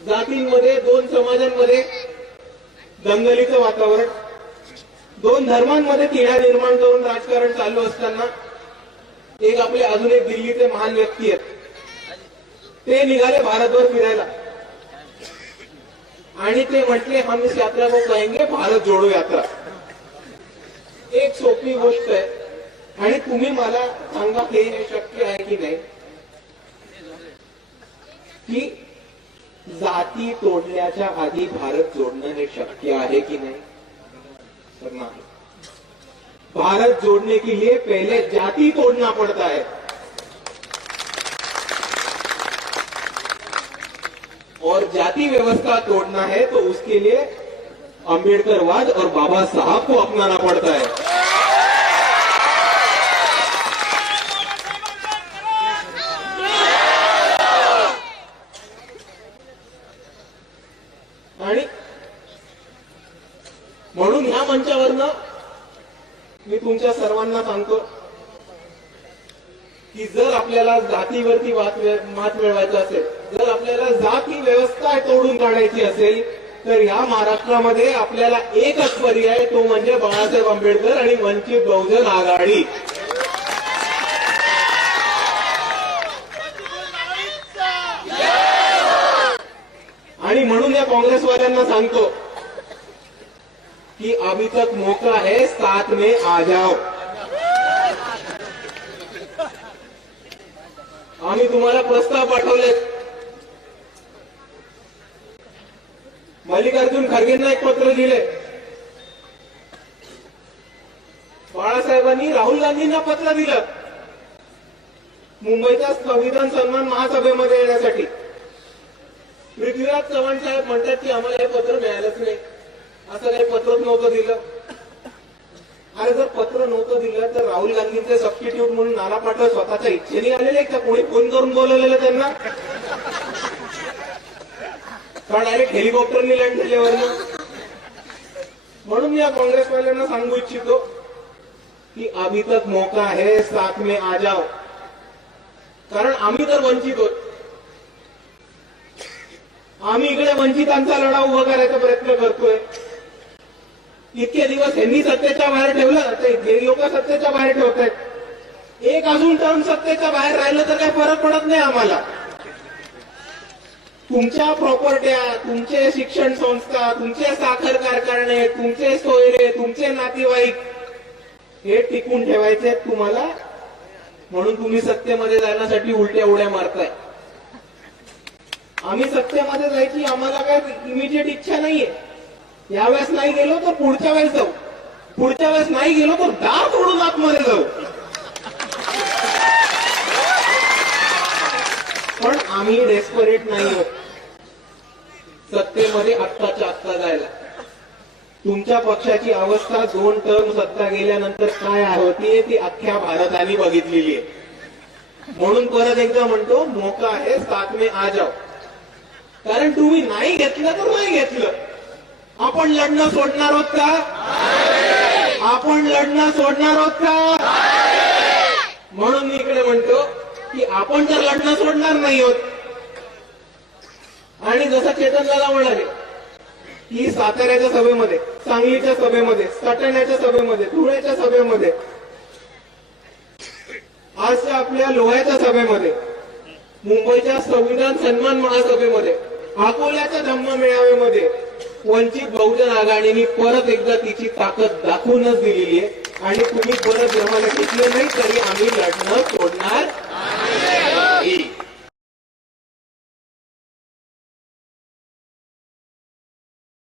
जातींमध्ये, दोन समाजांमध्ये दंगलीचं वातावरण, दोन धर्मांमध्ये तिढा निर्माण करून राजकारण चालू असताना एक आपले अजून एक दिल्लीचे महान व्यक्ती आहेत, ते निघाले भारतभर फिरायला आणि ते म्हटले हम इस यात्रा को कहेंगे भारत जोडो यात्रा. एक सोपी गोष्ट आहे आणि तुम्ही मला सांगा हे शक्य आहे की नाही की जाती तोडण्याच्या आधी भारत जोडणं हे शक्य आहे की नाही? तर नाही. भारत जोड़ने के लिए पहले जाति तोड़ना पड़ता है और जाति व्यवस्था तोड़ना है तो उसके लिए अंबेडकरवाद और बाबा साहब को अपनाना पड़ता है. आणि म्हणून ह्या मंचावरनं मी तुमच्या सर्वांना सांगतो की जर आपल्याला जातीवरती मात मिळवायचं असेल, जर आपल्याला जाती व्यवस्था तोडून काढायची असेल तर या महाराष्ट्रामध्ये आपल्याला एकच पर्याय, तो म्हणजे बाळासाहेब आंबेडकर आणि वंचित बहुजन आघाडी. आणि म्हणून या काँग्रेसवाल्यांना सांगतो कि अभी तक मौका है, साथ में आ जाओ. आम्ही तुम्हाला प्रस्ताव पाठवले. मल्लिकार्जुन खरगेंना एक पत्र दिले. बाळासाहेबांनी राहुल गांधींना पत्र दिलं मुंबईच्या संविधान सन्मान महासभेमध्ये येण्यासाठी. पृथ्वीराज चव्हाण साहेब म्हणतात की आम्हाला हे पत्र मिळालंच नाही, असं काही पत्रच नव्हतं दिलं. अरे जर पत्र नव्हतं दिलं तर राहुल गांधींचे सबस्टिट्यूट म्हणून नाना पाटोळे स्वतःच्या इच्छेने आलेले का कोणी फोन करून बोलवलेलं त्यांना? का डायरेक्ट हेलिकॉप्टरनी लँड झाल्यावर? म्हणून या काँग्रेसवाल्यांना सांगू इच्छितो की अभी तक मौका है, साथ में आ जाओ. कारण आम्ही तर वंचित होत. आम्ही इकडे वंचितांचा लढा उभा करायचा प्रयत्न करतोय. इतके दिवस यांनी सत्तेच्या बाहेर ठेवलं, हे लोक सत्तेच्या बाहेर ठेवत आहेत. एक अजून टर्म सत्तेच्या बाहेर राहिलं तर काही फरक पडत नाही आम्हाला. तुमच्या प्रॉपर्ट्या, तुमचे शिक्षण संस्था, तुमचे साखर कारखाने, तुमचे सोयरे, तुमचे नातेवाईक हे टिकून ठेवायचे तुम्हाला. म्हणून तुम्ही सत्तेमध्ये जाण्यासाठी उलट्या उड्या मारताय. आम्ही सत्तेमध्ये जायची आम्हाला काय इमिजिएट इच्छा नाहीये. यावेळेस नाही गेलो तर पुढच्या वेळेस जाऊ, पुढच्या वेळेस नाही गेलो तर दार तोडून आतमध्ये जाऊ. पण आम्ही डेस्परेट नाही आहोत सत्तेमध्ये आत्ताच्या आत्ता जायला. तुमच्या पक्षाची अवस्था 2 टर्म सत्ता गेल्यानंतर काय होती ती अख्ख्या भारताने बघितलेली आहे. म्हणून परत एकदा म्हणतो, मौका आहे, साथ में आ जाओ. कारण तुम्ही नाही घेतलं तर नाही घेतलं, आपण लढणं सोडणार आहोत का? आपण लढणं सोडणार आहोत का? म्हणून मी इकडे म्हणतो की आपण तर लढणं सोडणार नाही आहोत. आणि जसं चेतन दादा म्हणाले की साताऱ्याच्या सभेमध्ये, सांगलीच्या सभेमध्ये, सटाण्याच्या सभेमध्ये, धुळ्याच्या सभेमध्ये, आजच्या आपल्या लोह्याच्या सभेमध्ये, मुंबईच्या संविधान सन्मान महासभेमध्ये, अकोल्याच्या धम्म मेळाव्यामध्ये वंचित बहुजन आघाडीने परत एकदा तिची ताकद दाखवूनच दिलेली आहे. आणि तुम्ही परत जमाला घेतलं नाही तर